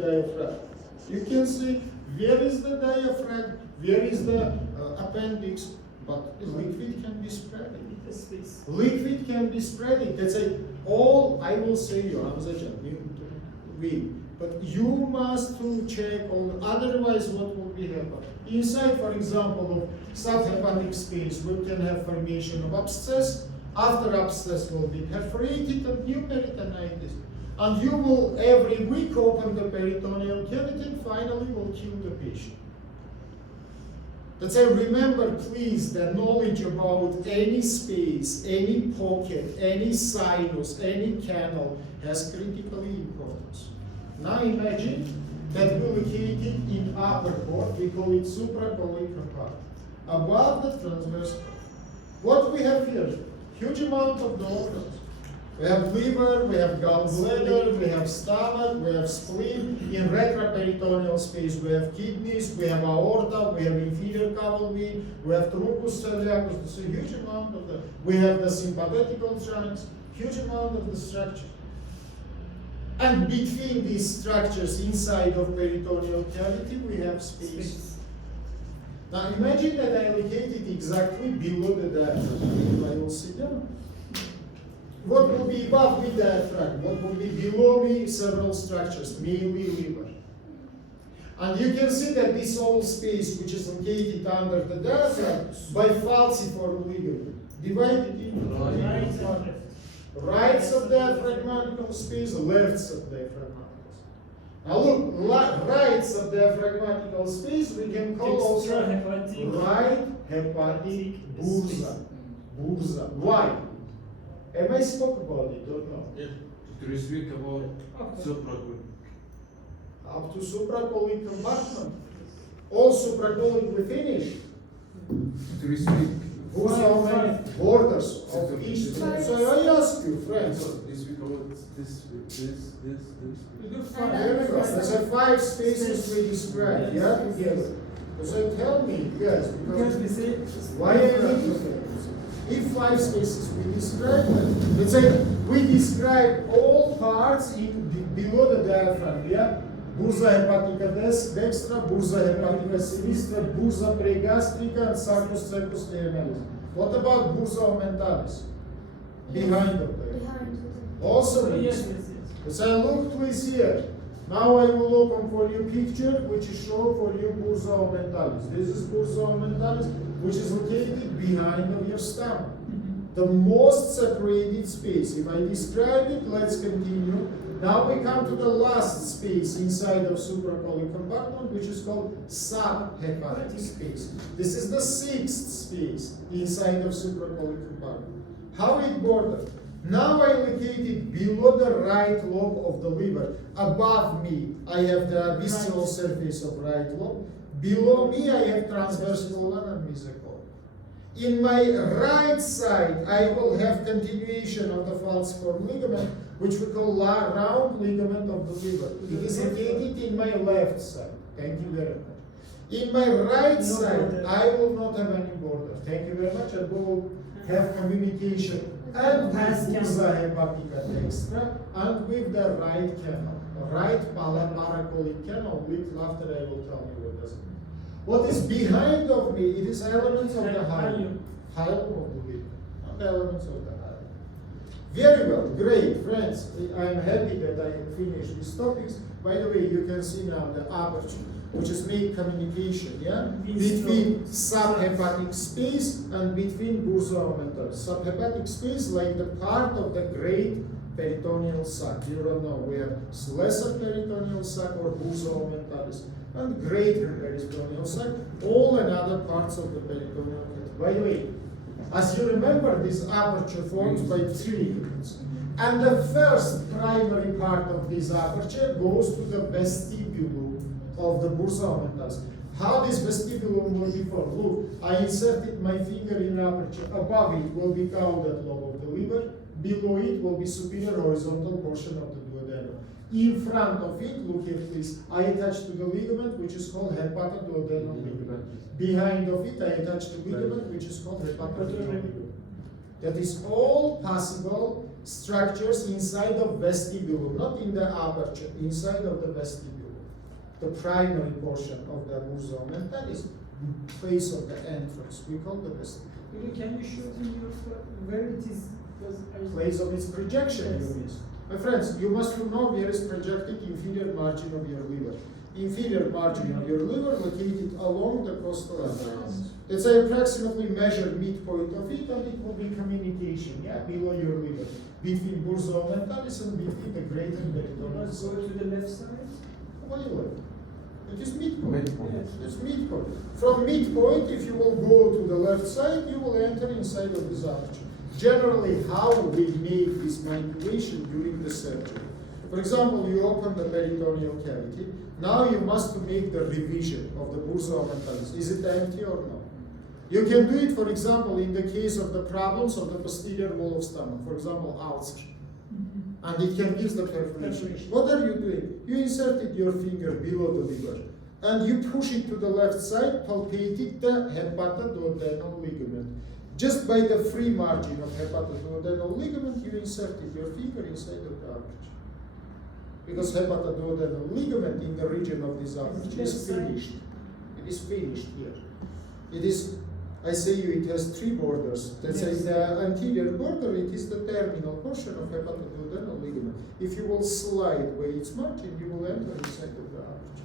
diaphragm. You can see where is the diaphragm, where is the appendix, but liquid can be spread. Liquid can be spread. That's all I will say you. But you must to check on, otherwise what will be happen? Inside, for example, of subhepatic space, we can have formation of abscess. After abscess will be perforated and new peritonitis. And you will every week open the peritoneal cavity and finally will kill the patient. That's why remember please the knowledge about any space, any pocket, any sinus, any canal has critically importance. Now imagine that we're located in upper port, we call it supracolic compartment. Above the transverse port. What we have here? Huge amount of the organs. We have liver, we have gallbladder, we have stomach, we have spleen. In retroperitoneal space, we have kidneys, we have aorta, we have inferior caval vein, we have truncus celiacus. It's a huge amount of the. We have the sympathetic trunks, huge amount of the structure. And between these structures, inside of peritoneal cavity, we have space. Now imagine that I located exactly below the diaphragm. I will sit down. What will be above me diaphragm? What will be below me? Several structures, mainly liver. And you can see that this whole space, which is located under the diaphragm, by falciform ligament, divided into right subdiaphragmatical space, left subdiaphragmatical space. Now look, right subdiaphragmatical space we can call also right hepatic bursa. Bursa. Why? Am I spoke about it or not? Yeah. To speak about supracolic. Up to supracolic compartment. All supracolic we finish. To speak. Who's how many borders of each? So I ask you, friends. To speak about this. There we go. There's 5 spaces we described, yeah, together. So tell me, yes, because why are you looking? If 5 spaces we describe them, let's say we describe all parts below the diaphragm, yeah? Bursa hepatica dextra, bursa hepatica sinistra, bursa pregastrica, and sacus cecus terminalis. What about bursa aumentalis? Behind of the also yes. So look please here. Now I will open for you picture which is show for you bursa aumentalis. This is bursa aumentalis, which is located behind of your stomach. The most separated space. If I describe it, let's continue. Now we come to the last space inside of supracolic compartment, which is called subhepatic space. This is the 6th space inside of supracolic compartment. How it bordered? Now I located below the right lobe of the liver. Above me, I have the visceral surface of right lobe. Below me, I have transverse colon and mesocolon. In my right side, I will have continuation of the falciform ligament, which we call round ligament of the liver. It is located in my left side. Thank you very much. In my right side, I will not have any border. Thank you very much. I will have communication and with bursa hepatica dextra and with the right canal, right paracolic canal. Little after I will tell you what does it mean. What is behind of me? It is elements of the hilum. Hilum of the liver, not elements of the hilum. Very well, great, friends. I am happy that I finished these topics. By the way, you can see now the aperture, which is main communication, yeah, between subhepatic space and between bursa aumentalis. Subhepatic space, like the part of the great peritoneal sac. You don't know, we have lesser peritoneal sac or bursa aumentalis, and greater peritoneal sac, all and other parts of the peritoneal cavity. By the way, as you remember, this aperture forms by 3 ligaments. And the first primary part of this aperture goes to the vestibulum of the bursa aumentalis. How this vestibulum will be formed? Look, I inserted my finger in aperture. Above it will be caudate lobe of the liver. Below it will be superior horizontal portion of the duodenum. In front of it, look here please, I attach to the ligament which is called hepatoduodenal ligament. Behind of it, I attach to ligament which is called hepatoduodenal ligament. That is all possible structures inside of vestibulum, not in the aperture, inside of the vestibulum. the primary portion of the bursa omentalis, place of the entrance. We call the vestibule. Can you show in your where it is? Place of its projection, Yes. you mean. My friends, you must know where is projected inferior margin of your liver. Inferior margin of your liver located along the costal arteries. Let's say approximately measure midpoint of it, and it will be communication, below your liver, between bursa omentalis and between the greater peritoneal. Let's go to the left side. Why you left? It is midpoint. Midpoint. Yes. It's midpoint. From midpoint, if you will go to the left side, you will enter inside of this aperture. Generally, how we make this manipulation during the surgery. For example, you open the peritoneal cavity. Now you must make the revision of the bursa omentalis. Is it empty or not? You can do it, for example, in the case of the problems of the posterior wall of stomach, for example, ulcer. And it can give the perforation. What are you doing? You inserted your finger below the liver and you push it to the left side, palpating the hepatoduodenal ligament. Just by the free margin of hepatoduodenal ligament, you inserted your finger inside of the aperture. Because hepatoduodenal ligament in the region of this aperture is finished. It is finished here. It is, I say you, it has three borders. Let's say the anterior border, it is the terminal portion of hepatoduodenal ligament. If you will slide by its margin, you will enter inside of the aperture.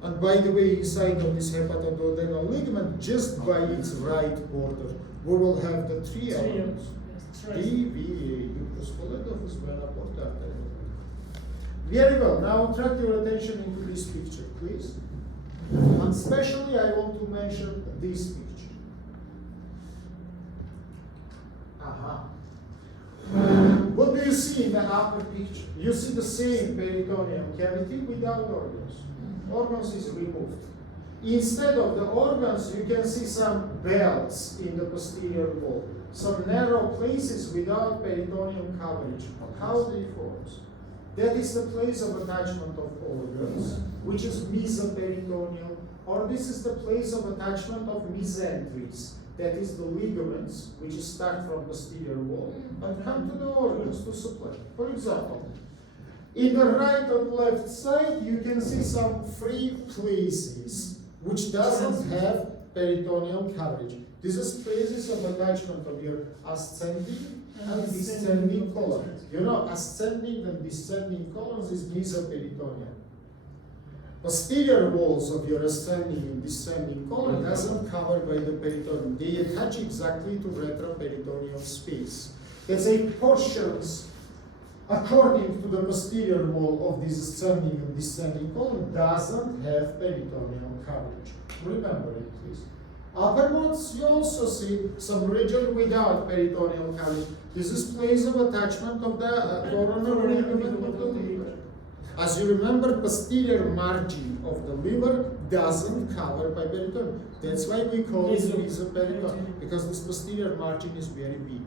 And by the way, inside of this hepatoduodenal ligament, just by its right border, we will have the three elements. DVA, ductus collectus, vena porta arteria. Very well. Now attract your attention into this picture, please. And especially I want to mention this picture. What do you see in the upper picture? You see the same peritoneal cavity without organs. Organs is removed. Instead of the organs, you can see some belts in the posterior wall, some narrow places without peritoneal coverage. How they form? That is the place of attachment of organs, which is mesoperitoneal, or this is the place of attachment of mesenteries, that is the ligaments, which start from posterior wall and come to the organs to supply. For example, in the right and left side, you can see some free places which doesn't have peritoneal coverage. This is places of attachment of your ascending and descending colon. You know, ascending and descending colons is mesoperitoneal. Posterior walls of your ascending and descending colon doesn't cover by the peritoneum. They attach exactly to retroperitoneal space. Let's say portions according to the posterior wall of this ascending and descending colon doesn't have peritoneal coverage. Remember it, please. Upperwards, you also see some region without peritoneal coverage. This is place of attachment of the coronary ligament of the liver. As you remember, posterior margin of the liver doesn't cover by peritoneum. That's why we call it mesoperitoneum, because this posterior margin is very big.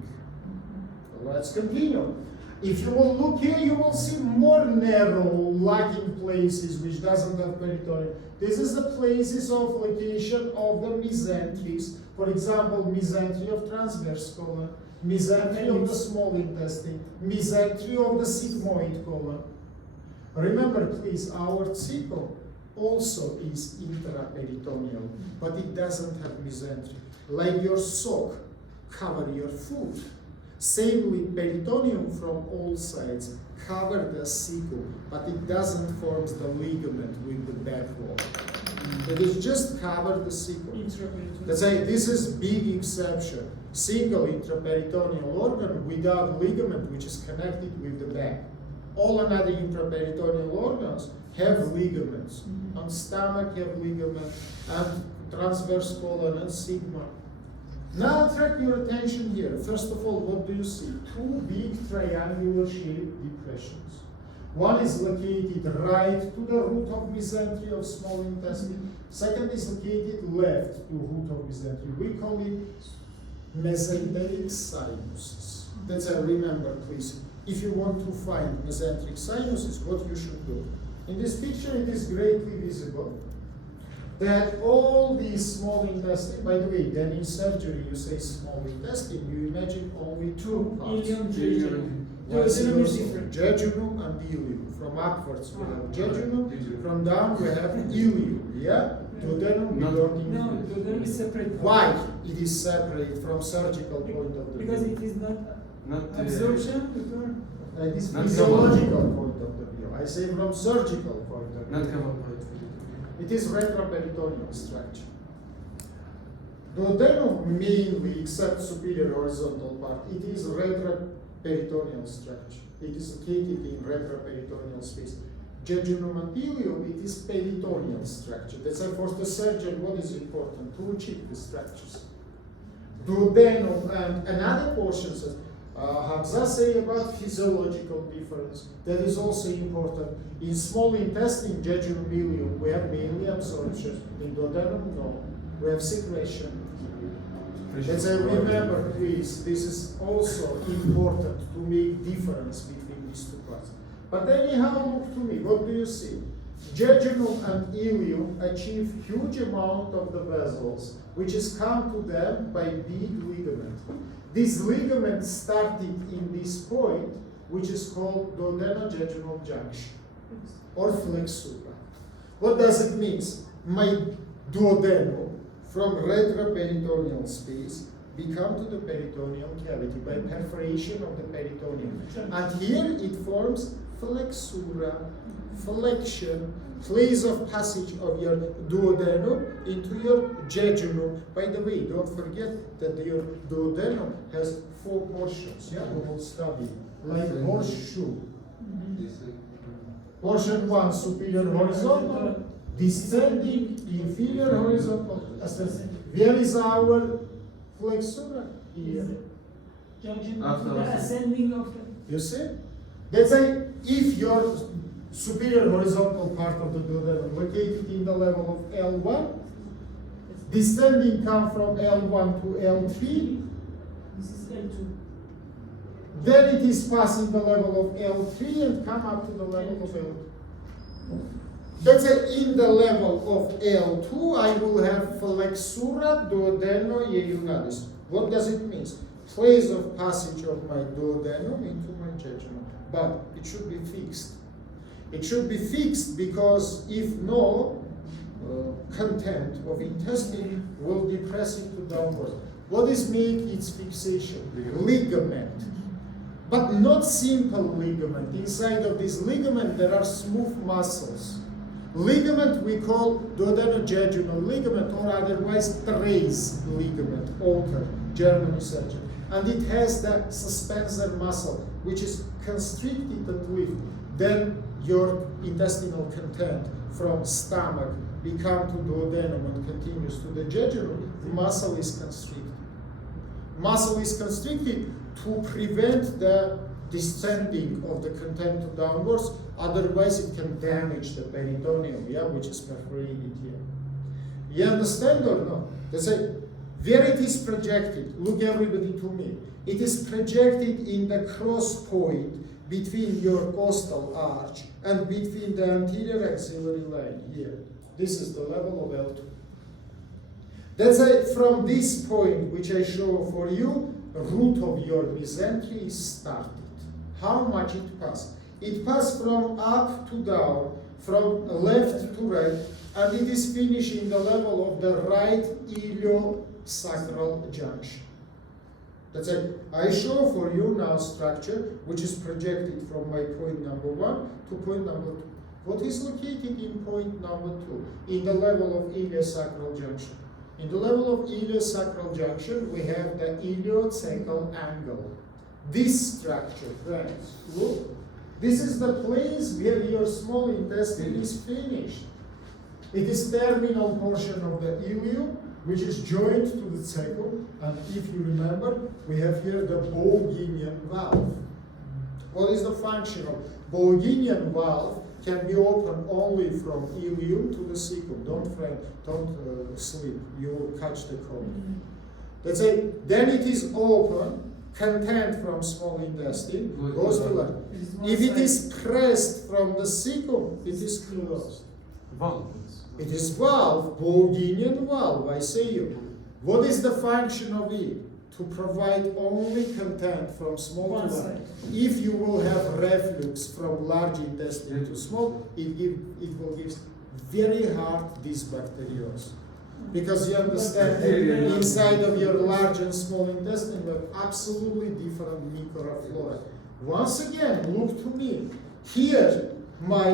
Let's continue. If you will look here, you will see more narrow lagging places which doesn't have peritoneum. This is the places of location of the mesenteries. For example, mesentery of transverse colon, mesentery of the small intestine, mesentery of the sigmoid colon. Remember, please, our cecal also is intraperitoneal, but it doesn't have mesentery. Like your sock cover your foot, samely peritoneum from all sides cover the cecal, but it doesn't form the ligament with the back wall. It is just cover the cecal. Let's say this is big exception. Single intraperitoneal organ without ligament, which is connected with the back. All another intraperitoneal organs have ligaments, and stomach have ligament, and transverse colon and sigma. Now attract your attention here. First of all, what do you see? Two big triangular shaped depressions. One is located right to the root of mesentery of small intestine. Second is located left to root of mesentery. We call it mesenteric sinuses. That's a remember, please. If you want to find mesenteric sinuses, what you should do. In this picture, it is greatly visible that all these small intestine, by the way, then in surgery you say small intestine, you imagine only two parts. Vice Duodenum is versa. different. Jejunum and ileum. From upwards we have jejunum, Jejunum. from down we have ileum. Yeah? Duodenum we No. don't No, include. duodenum is separate. Why it is separate from surgical point of the Because view? it is not Not absorption. Because It is Not physiological point of the view. I say from surgical point of not view. covered by It is retroperitoneal structure. Duodenum mainly, except superior horizontal part, it is retroperitoneal structure. It is located in retroperitoneal space. Jejunum and ileum, it is peritoneal structure. That's why for the surgeon, what is important? To achieve the structures. Duodenum and another portion says, Hamza say about physiological difference. That is also important. In small intestine, jejunum, ileum, we have mainly absorption. In duodenum, no. We have secretion. Let's say remember, please, this is also important to make difference between these two parts. But anyhow, look to me, what do you see? Jejunum and ileum achieve huge amount of the vessels, which is come to them by big ligament. This ligament started in this point, which is called duodenojejunal junction, or flexura. What does it mean? My duodenum, from retroperitoneal space, become to the peritoneal cavity by perforation of the peritoneum. And here it forms flexura, flexion, place of passage of your duodenum into your jejunum. By the way, don't forget that your duodenum has 4 portions. Yeah, we will study like horseshoe. Portion 1, superior horizontal, descending, inferior horizontal, ascending. Where is our flexura? Here. junction, After the ascending of the. You see? Let's say if your superior horizontal part of the duodenum located in the level of L1, descending come from L1 to L3, This is L2. then it is passing the level of L3 and come up to the level of L2. Let's say in the level of L2, I will have flexura duodeno-ieunalis. What does it mean? Place of passage of my duodenum into my jejunum. But it should be fixed. It should be fixed because if no, content of intestine will depress it to downward. What is make its fixation? Ligament. But not simple ligament. Inside of this ligament there are smooth muscles. Ligament we call duodenojejunal ligament, or otherwise trace ligament, alter, German surgeon. And it has the suspensor muscle, which is constricted and lift. Then your intestinal content from stomach become to duodenum and continues to the jejunum. Muscle is constricted. Muscle is constricted to prevent the descending of the content to downwards, otherwise it can damage the peritoneum, yeah, which is perforated here. You understand or no? Let's say, where it is projected, look everybody to me, it is projected in the cross point between your costal arch and between the anterior axillary line here. This is the level of L2. That's why from this point, which I show for you, root of your mesentery is started. How much it passed? It passed from up to down, from left to right, and it is finished in the level of the right iliosacral junction. That's it. I show for you now structure which is projected from my point number 1 to point number 2. What is located in point number 2? In the level of iliosacral junction. In the level of iliosacral junction, we have the iliocecal angle. This structure, friends, look, this is the place where your small intestine is finished. It is terminal portion of the ileum, which is joined to the cecal, and if you remember, we have here the Bowginian valve. What is the function of Bowginian valve? Can be opened only from ileum to the cecum. Don't sleep. You will catch the cold. Let's say then it is open, content from small intestine goes to left. If it is pressed from the cecum, it is closed. Valve. It is valve, Bowginian valve. I say you. What is the function of it? to provide only content from small One to large. side. If you will have reflux from large intestine to small, it will give very hard dysbacteriose. Because you understand that inside of your large and small intestine, we have absolutely different microflora. Once again, look to me. Here, my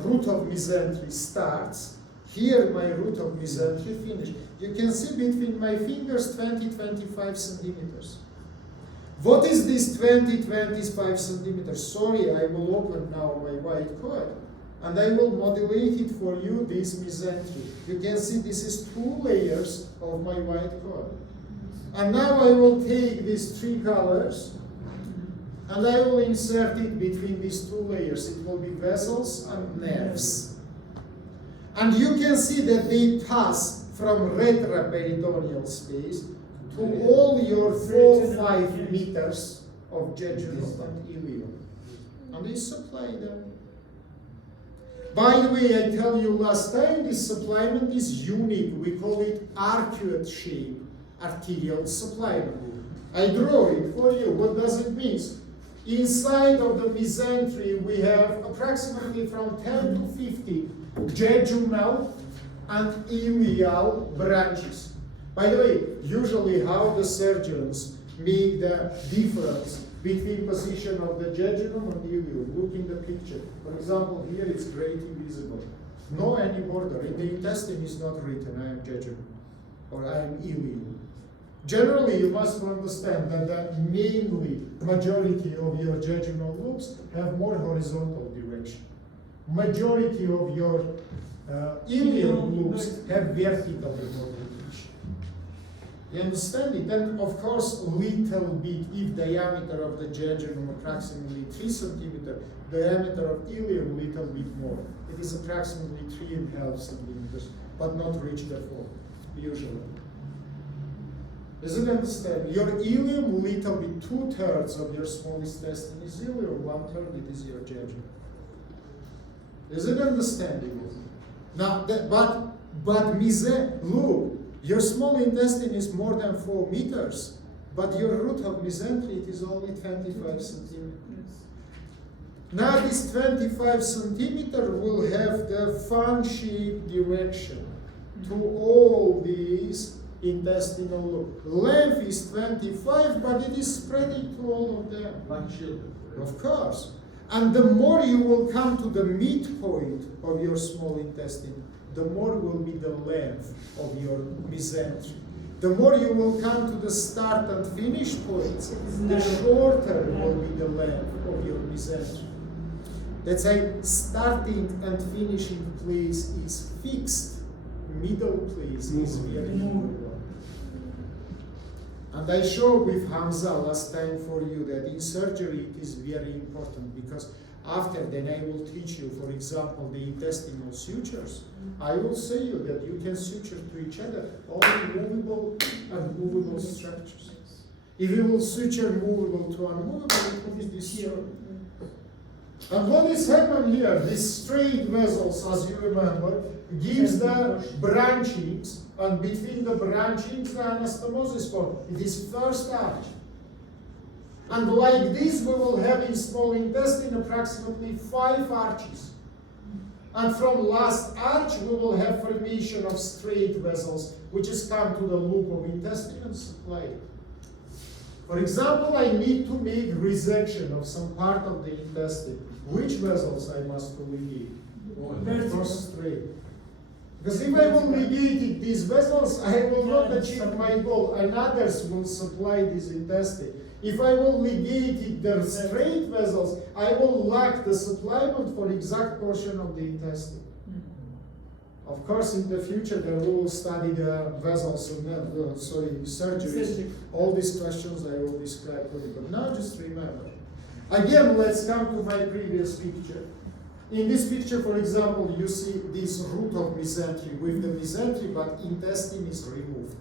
root of mesentery starts. Here, my root of mesentery finishes. You can see between my fingers 20-25 centimeters. What is this 20-25 centimeters? Sorry, I will open now my white cord. And I will modulate it for you, this mesentery. You can see this is 2 layers of my white cord. And now I will take these 3 colors and I will insert it between these 2 layers. It will be vessels and nerves. And you can see that they pass from retroperitoneal space to all your 4-5 meters of jejunum and ileum. And they supply them. By the way, I tell you last time, this supplement is unique. We call it arcuate shape arterial supplement. I draw it for you. What does it mean? Inside of the mesentery, we have approximately from 10 to 50 jejunal and ileal branches. By the way, usually how the surgeons make the difference between position of the jejunum and ileum. Look in the picture. For example, here it's greatly visible. No any border. In the intestine is not written, I am jejunum or I am ileum. Generally, you must understand that the mainly majority of your jejunal loops have more horizontal direction. Majority of your ileum loops have vertical direction. You understand it? And of course, little bit, if diameter of the jejunum approximately 3 centimeters, diameter of ileum little bit more. It is approximately 3.5 centimeters, but not reach the 4, usually. Does it understand? Your ileum little bit, 2/3 of your small intestine is ileum, 1/3 it is your jejunum. Is it understandable? Now, look, your small intestine is more than 4 meters, but your root of mesentery it is only 25 centimeters. Now this 25 centimeter will have the fan-shaped direction to all these intestinal loops. Length is 25, but it is spreading to all of them. Of course. And the more you will come to the midpoint of your small intestine, the more will be the length of your mesentery. The more you will come to the start and finish points, the shorter will be the length of your mesentery. That's why starting and finishing place is fixed. Middle place is very important. And I showed with Hamza last time for you that in surgery it is very important because after then I will teach you, for example, the intestinal sutures. I will say you that you can suture to each other only movable and movable structures. If you will suture movable to unmovable, it will be destroyed. And what is happening here? These straight vessels, as you remember, gives the branchings, and between the branchings the anastomosis form. It is first arch. And like this, we will have in small intestine approximately 5 arches. And from last arch, we will have formation of straight vessels, which is come to the loop of intestine and supply it. For example, I need to make resection of some part of the intestine. Which vessels I must ligate? First straight. Because if I will ligate these vessels, I will not achieve my goal, and others will supply this intestine. If I will ligate the straight vessels, I will lack the supplement for exact portion of the intestine. Of course, in the future, we will study the vessels and surgeries. All these questions I will describe for you. But now just remember. Again, let's come to my previous picture. In this picture, for example, you see this root of mesentery with the mesentery, but intestine is removed.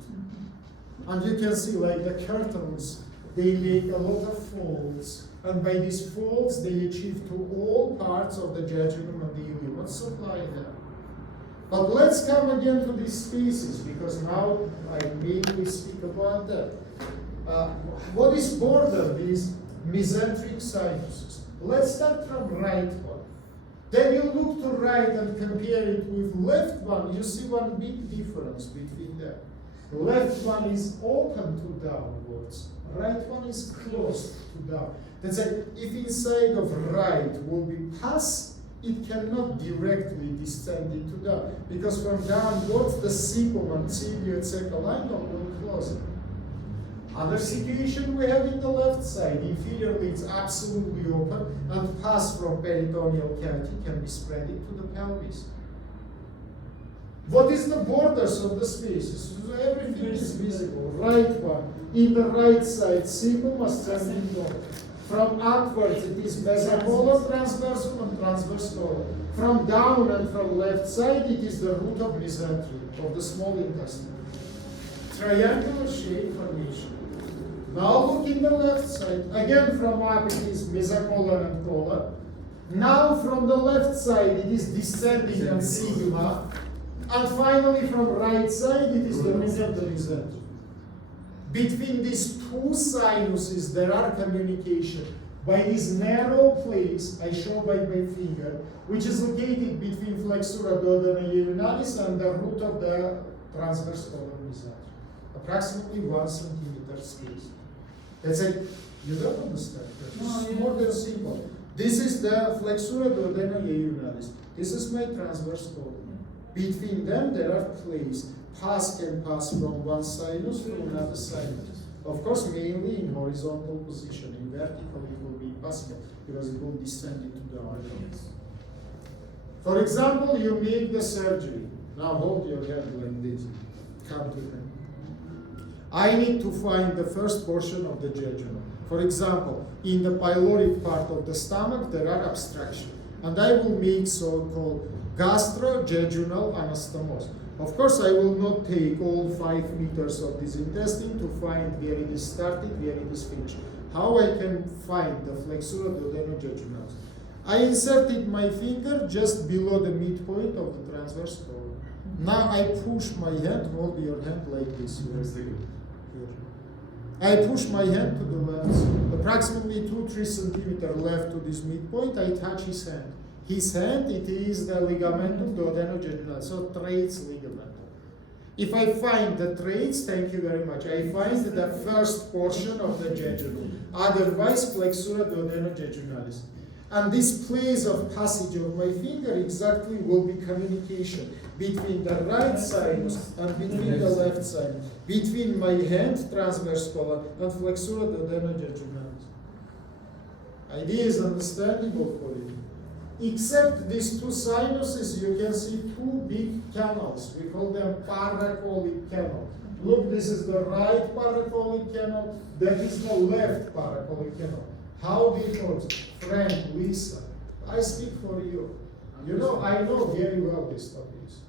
And you can see like the curtains, they make a lot of folds. And by these folds, they achieve to all parts of the jejunum and the ileum. What supply them? But let's come again to these spaces, because now I mainly speak about that. What is border these mesenteric sinuses? Let's start from right one. Then you look to right and compare it with left one. You see one big difference between them. Left one is open to downwards. Right one is closed to down. That's like if inside of right will be pus, it cannot directly descend into down because from downwards the cecum and ciliocecal will close it. Other situation we have in the left side, inferiorly it's absolutely open and pus from peritoneal cavity can be spread into the pelvis. What is the borders of the spaces? So everything is visible. Right one, in the right side, cecum ascending colon. From upwards it is mesocolon, transversal and transverse colon. From down and from left side it is the root of mesentery, of the small intestine. Triangular shape formation. Now look in the left side. Again from up it is mesocolon and colon. Now from the left side it is descending and sigma. And finally from right side it is the root of the mesentery. Between these two sinuses there are communication by this narrow place I show by my finger, which is located between flexura duodenal and the root of the transverse colon mesentery. Approximately 1 centimeter space. That's like, you don't understand. It's more than simple. This is the flexura duodenal. This is my transverse colon. Between them there are places. Pus can pass from one sinus to another sinus. Of course, mainly in horizontal position. In vertical, it will be impossible because it will descend into the arteries. For example, you make the surgery. Now hold your head like this. Come to me. I need to find the first portion of the jejunum. For example, in the pyloric part of the stomach, there are obstructions. And I will make so-called gastro-jejunal anastomosis. Of course, I will not take all 5 meters of this intestine to find where it is started, where it is finished. How I can find the flexura duodenojejunal? I inserted my finger just below the midpoint of the transverse colon. Now I push my hand, hold your hand like this. Here. I push my hand to the left, approximately 2-3 centimeters left to this midpoint. I touch his hand. His hand, it is the ligamentum duodenojejunal, so traits ligament. If I find the traits, thank you very much, I find the first portion of the jejunum. Otherwise, flexura duodenojejunal. And this place of passage of my finger exactly will be communication between the right sinus and between the left sinus, between my hand, transverse colon, and flexura duodenojejunal. Idea is understandable for you. Except these two sinuses, you can see 2 big canals. We call them paracolic canal. Look, this is the right paracolic canal. That is the left paracolic canal. How it works? Frank, Lisa, I speak for you. You know, I know very well these topics.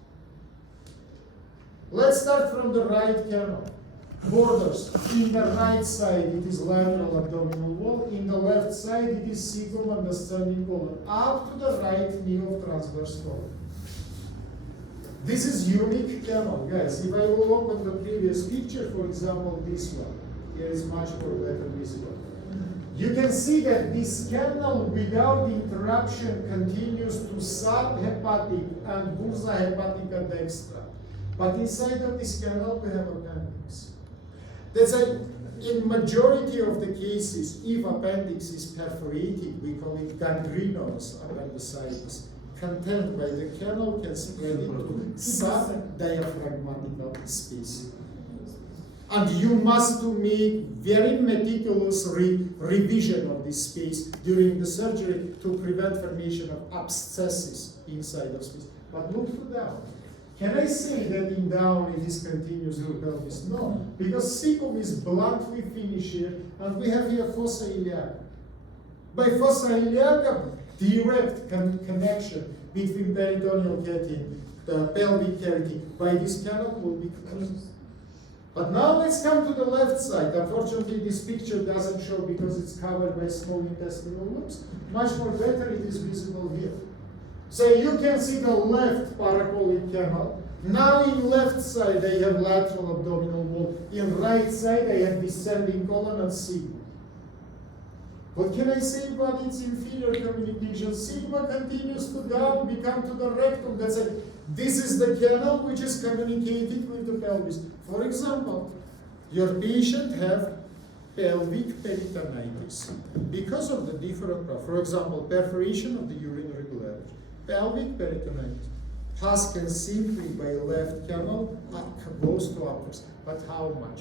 Let's start from the right canal. Borders. In the right side, it is lateral abdominal wall. In the left side, it is cecum and ascending colon. Up to the right knee of transverse colon. This is unique canal, guys. If I will open the previous picture, for example, this one, here is much more better visible. You can see that this canal, without interruption, continues to subhepatic and bursa hepatica dextra. But inside of this canal, we have appendix. That's why in majority of the cases, if appendix is perforated, we call it gangrenous appendicitis. Content by the canal can spread into subdiaphragmatic space. And you must make very meticulous revision of this space during the surgery to prevent formation of abscesses inside of space. But look to down. Can I say that in down it is continuous to pelvis? No, because cecum is bluntly finished here, and we have here fossa iliaca. By fossa iliaca, direct connection between peritoneal cavity and the pelvic cavity by this canal will be closed. But now let's come to the left side. Unfortunately, this picture doesn't show because it's covered by small intestinal loops. Much more better it is visible here. So you can see the left paracolic canal. Now in left side I have lateral abdominal wall. In right side I have descending colon and sigma. What can I say about its inferior communication? Sigma continues to down, become to the rectum. That's it. This is the canal which is communicating with the pelvis. For example, your patient have pelvic peritonitis because of the different, for example, perforation of the urinary bladder, pelvic peritonitis. Pus can simply by left canal goes to upwards, but how much?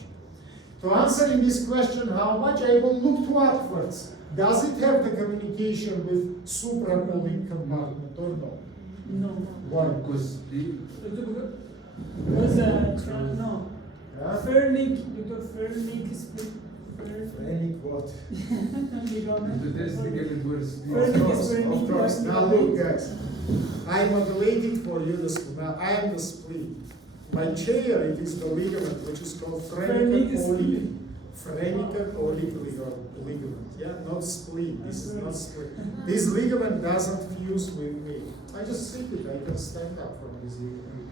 To answering this question, how much, I will look to upwards. Does it have the communication with supracolic compartment or no? No. Why? Because the Because, no. Yeah? Phrenic, Dr. Phrenic is Phrenic what? today's legally worse. Of course. Now look guys, I modulated for you the spleen. Now I am the spleen. My chair, it is the ligament which is called phrenic-colic. Phrenic-colic ligament. Yeah, not spleen. This is not spleen. This ligament doesn't fuse with me. I just sit it. I can stand up from this ligament.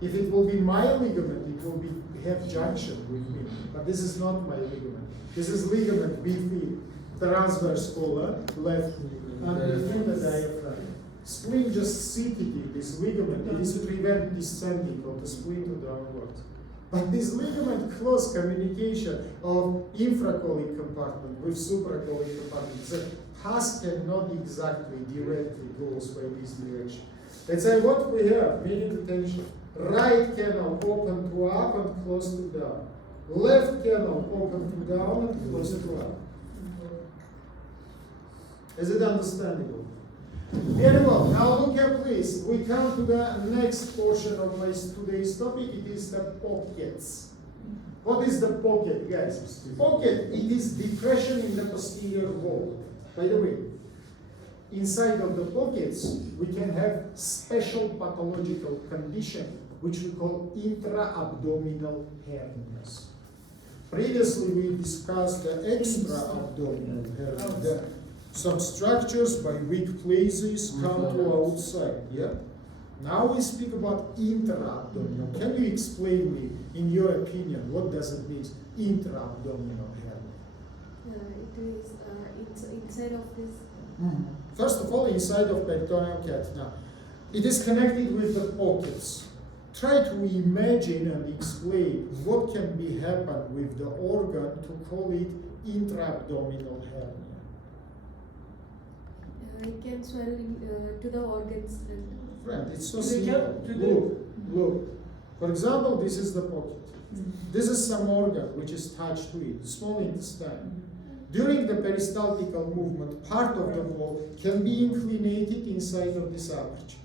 If it will be my ligament, it will have junction with me. But this is not my ligament. This is ligament between transverse colon, left knee, and between the diaphragm. Spleen just seated in this ligament. It is prevent descending of the spleen to downwards. But this ligament close communication of infracolic compartment with supracolic compartment. The pus cannot exactly directly goes by this direction. Let's say what we have, paying attention. Right canal open to up and close to down. Left canal open to down and close to up. Is it understandable? Very well. Now look here, please. We come to the next portion of my today's topic. It is the pockets. What is the pocket, guys? Pocket, it is depression in the posterior wall. By the way, inside of the pockets, we can have special pathological condition which we call intra-abdominal hernias. Previously, we discussed the extra-abdominal hernia. Some structures by weak places come to outside, yeah? Now we speak about intra-abdominal. Can you explain me, in your opinion, what does it mean, intra-abdominal hernia? It is inside of this. First of all, inside of pectoral cat. Now, it is connected with the pockets. Try to imagine and explain what can be happen with the organ to call it intra-abdominal hernia. It can swell to the organs. Friend, it's so To the simple. cap- to the- Look. For example, this is the pocket. This is some organ which is attached to it, small intestine. During the peristaltical movement, part of the wall can be inclinated inside of this aperture.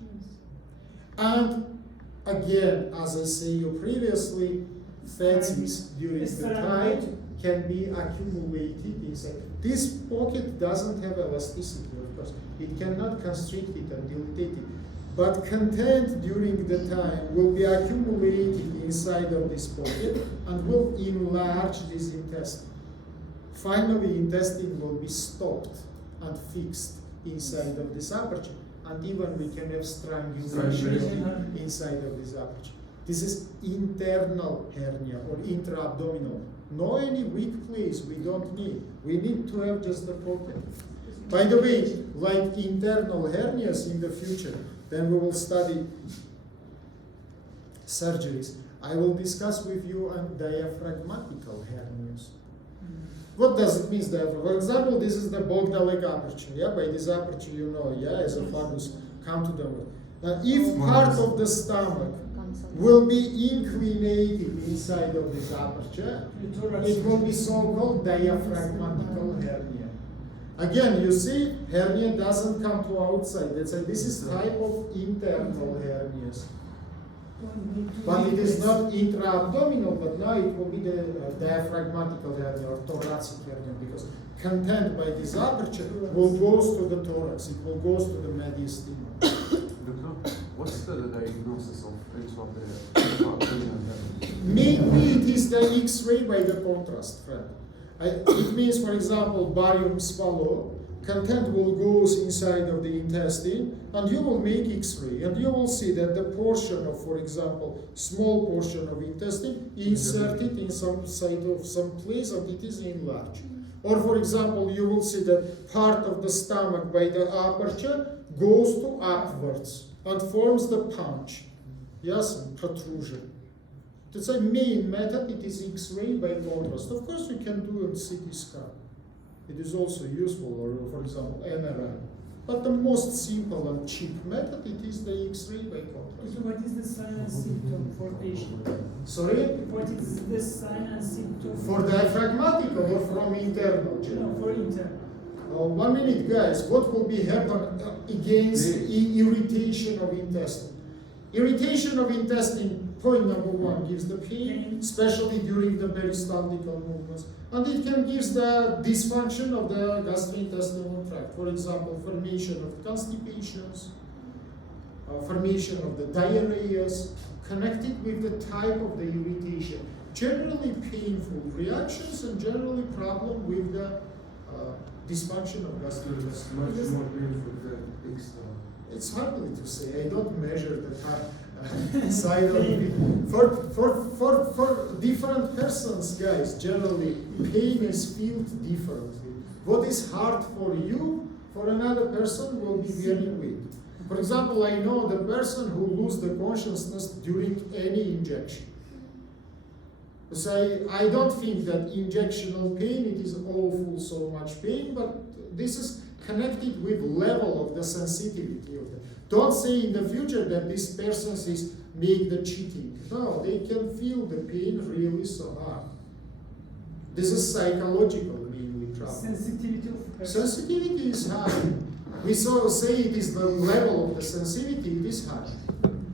And again, as I said you previously, fatties during the time can be accumulated inside. This pocket doesn't have elasticity, of course. It cannot constrict it and dilate it. But content during the time will be accumulated inside of this pocket and will enlarge this intestine. Finally, intestine will be stopped and fixed inside of this aperture. And even we can have strangulation inside of this aperture. This is internal hernia or intra-abdominal. No any weak place we don't need. We need to have just the pocket. By the way, like internal hernias in the future, then we will study surgeries. I will discuss with you on diaphragmatical hernias. What does it mean, diaphragm? For example, this is the Bogdalek aperture. Yeah, by this aperture, you know, yeah, esophagus come to the mouth. Now, if part of the stomach will be inclinated inside of this aperture, it will be so-called diaphragmatical hernia. Again, you see, hernia doesn't come to outside. That's why this is type of internal hernias. But it is not intra-abdominal, but now it will be the diaphragmatical hernia or thoracic hernia, because content by this aperture will goes to the thorax, it will goes to the mediastinum. Doctor, what's the diagnosis of intra-abdominal hernia? Maybe it is the X-ray by the contrast, friend. It means, for example, barium swallow content will go inside of the intestine, and you will make X-ray, and you will see that the portion of, for example, small portion of intestine inserted in some side of some place, and it is enlarged. Or, for example, you will see that part of the stomach by the aperture goes to upwards and forms the punch. Yes, protrusion. It's a main method. It is X-ray by contrast. Of course, we can do a CT scan. It is also useful, or for example, MRI. But the most simple and cheap method, it is the X-ray by contrast. So what is the sign and symptom for patient? Sorry? What is the sign and symptom? For diaphragmatic or from internal? No, for internal. 1 minute, guys. What will be happen against irritation of intestine? Irritation of intestine, point number 1, gives the pain, especially during the peristaltical movements. And it can give the dysfunction of the gastrointestinal tract. For example, formation of constipations, formation of the diarrheas, connected with the type of the irritation. Generally painful reactions and generally problem with the dysfunction of gastrointestinal. Much more painful than extra. It's hardly to say. I don't measure the side of it. For different persons, guys, generally pain is felt differently. What is hard for you, for another person will be very weak. For example, I know the person who loses the consciousness during any injection. So I don't think that injectional pain, it is awful, so much pain, but this is connected with level of the sensitivity of the. Don't say in the future that this person is make the cheating. No, they can feel the pain really so hard. This is psychological mainly problem. Sensitivity of person. Sensitivity is high. We say it is the level of the sensitivity, it is high.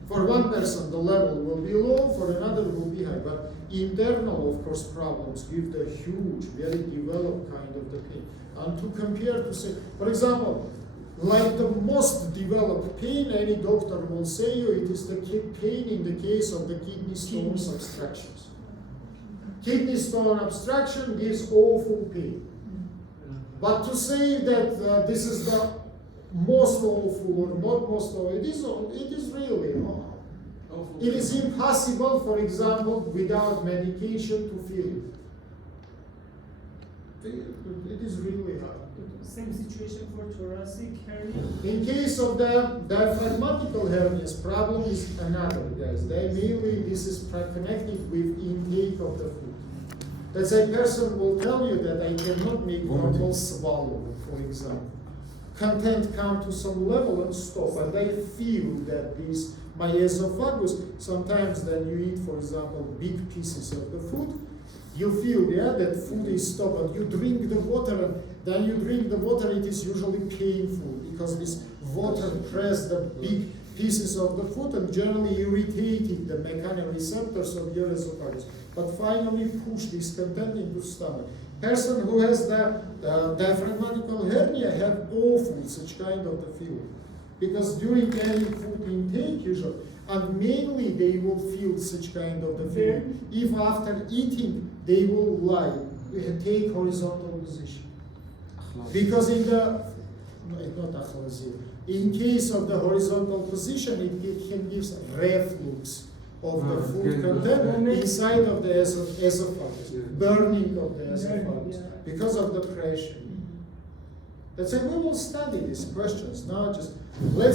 For one person the level will be low, for another will be high. But internal, of course, problems give the huge, very developed kind of the pain. And to compare to say, for example, like the most developed pain, any doctor will say you, it is the pain in the case of the kidney stones obstructions. Kidney stone obstruction gives awful pain. But to say that this is the most awful or not most awful, it is really awful. It is impossible, for example, without medication to feel it. It is really hard. Same situation for thoracic hernia. In case of the diaphragmatical hernias, problem is another, guys. They mainly, this is connected with intake of the food. That's a person will tell you that I cannot make normal swallow, for example. Content come to some level and stop, and I feel that this, my esophagus, sometimes then you eat, for example, big pieces of the food, you feel, that food is stopped, and you drink the water, and then you drink the water, it is usually painful, because this water press the big pieces of the food and generally irritated the mechanoreceptors of your esophagus, but finally push this content into stomach. Person who has the diaphragmatical hernia have awful such kind of the feeling, because during any food intake usually, and mainly they will feel such kind of the feeling. If after eating they will lie, take horizontal position, because in the in case of the horizontal position, it can give reflux of the food content inside of the esophagus, burning of the esophagus because of the pressure. That's why we will study these questions, not just let's